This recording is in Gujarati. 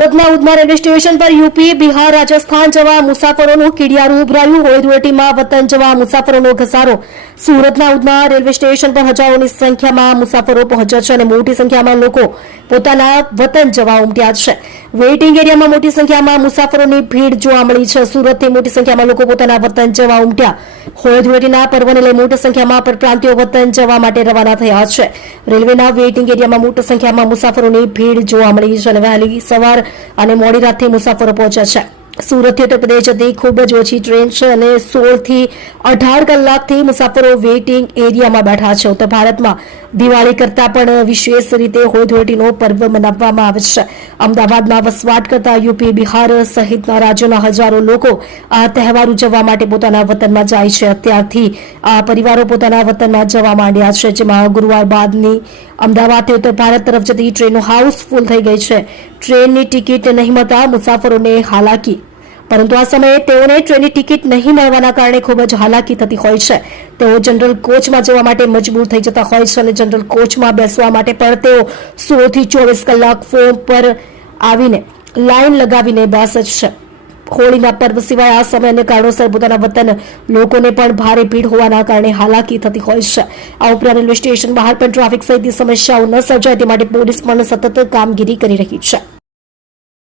સુરતના ઉધના રેલવે સ્ટેશન પર યુપી, બિહાર, રાજસ્થાન જવા મુસાફરોનું કીડિયારું ઉભરાયું. હોળી ધૂળેટીમાં વતન જવા મુસાફરોનો ઘસારો. સુરતના ઉધના રેલવે સ્ટેશન પર હજારોની સંખ્યામાં મુસાફરો પહોંચ્યા છે અને મોટી સંખ્યામાં લોકો પોતાના વતન જવા ઉમટ્યા છે. વેઇટિંગ એરિયામાં મોટી સંખ્યામાં મુસાફરોની ભીડ જોવા મળી છે. સુરતથી મોટી સંખ્યામાં લોકો પોતાના વતન જવા ઉમટ્યા. હોળી ધૂળેટીના પર્વને લઈ મોટી સંખ્યામાં પરપ્રાંતિયો વતન જવા માટે રવાના થયા છે. રેલવેના વેઇટિંગ એરિયામાં મોટી સંખ્યામાં મુસાફરોની ભીડ જોવા મળી છે અને વહેલી સવાર અને મોડી રાતથી મુસાફરો પહોંચ્યા છે. સુરતથી ઉત્તર પ્રદેશ જતી ખૂબ જ ઓછી ટ્રેન છે અને 16 થી 18 કલાકથી મુસાફરો વેઇટિંગ એરિયામાં બેઠા છે. ઉત્તર ભારતમાં દિવાળી કરતા પણ વિશેષ રીતે હોળી ધૂળેટીનો પર્વ મનાવવામાં આવે છે. અમદાવાદમાં વસવાટ કરતા યુપી, બિહાર સહિતના રાજ્યોના હજારો લોકો આ તહેવાર ઉજવવા માટે પોતાના વતનમાં જાય છે. અત્યારથી આ પરિવારો પોતાના વતનમાં જવા માંડ્યા છે, જેમાં ગુરુવાર બાદની અમદાવાદથી ઉત્તર ભારત તરફ જતી ટ્રેનો હાઉસફુલ થઈ ગઈ છે. ટ્રેનની ટિકિટ નહીં મળતા મુસાફરોને હાલાકી, પરંતુ આ સમયે તેઓને ટ્રેનની ટિકિટ નહીં મળવાના કારણે ખૂબ જ હાલાકી થતી હોય છે. તેઓ જનરલ કોચમાં જવા માટે મજબૂર થઈ જતા હોય છે અને જનરલ કોચમાં બેસવા માટે પણ તેઓ 16 થી 24 કલાક ફોન પર આવીને લાઈન લગાવીને બેસે છે. હોળીના પર્વ સિવાય આ સમય અને કારણોસર પોતાના વતન લોકોને પણ ભારે ભીડ હોવાના કારણે હાલાકી થતી હોય છે. આ ઉપરાંત રેલવે સ્ટેશન બહાર પણ ટ્રાફિક સહિતની સમસ્યાઓ ન સર્જાય તે માટે પોલીસ પણ સતત કામગીરી કરી રહી છે.